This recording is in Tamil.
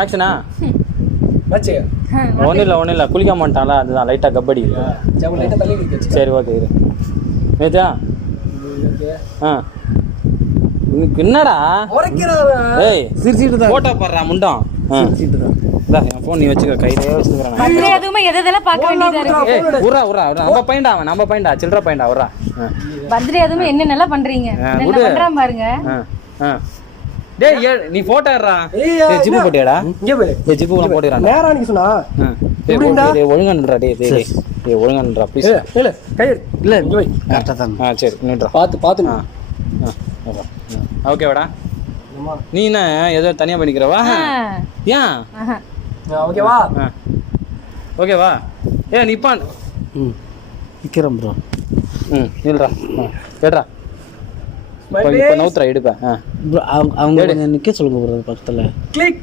ஆக்ஷனா வச்சு ஒன்றும் இல்லை குளிக்க மாட்டான்ல அதுதான் லைட்டாக கபடி சரி ஓகே இரு நேச்சா ஆ என்னடா ஏய் சிரிச்சிட்டு தான் போட்டோ போடுறா முண்டம் சிரிச்சிட்டு தான் என் ஃபோன் நீ வச்சுக்க கையிலே வச்சுக்கிறேன் பர்த்டே அதுவுமே எதெல்லாம் பார்க்க வேண்டியதா இருக்கு. ஏய் உரா நம்ம பையன்டா சில்லற பையன்டா உரா பர்த்டே அதுவுமே என்னென்னலாம் பண்றீங்க என்ன பண்றான் பாருங்க. டேய் நீ போட்டோ எடுறா டேய் ஜிப்பு போட்டியாடா இங்க போய் டேய் ஜிப்பு நான் போடுறேன் நேரா நீ சொன்னா டேய் ஒழுங்கா நின்றா டேய் ஒழுங்கா நின்றா ப்ளீஸ் இல்ல கை இல்ல இங்க போய் கரெக்டா தான் சரி நின்றா பாத்து ஓகேவாடா நீ என்ன ஏதோ தனியா பண்ணிக்கிறவா ஏன் ஓகேவா ஓகேவா நிப்பான் நிக்கிறேன் ப்ரோ நில்றா கேட்றா இப்போ நவுத்துறா எடுப்பேன் அவங்க நிக்க சொல்லுங்க ப்ரோ பக்கத்துல கிளிக்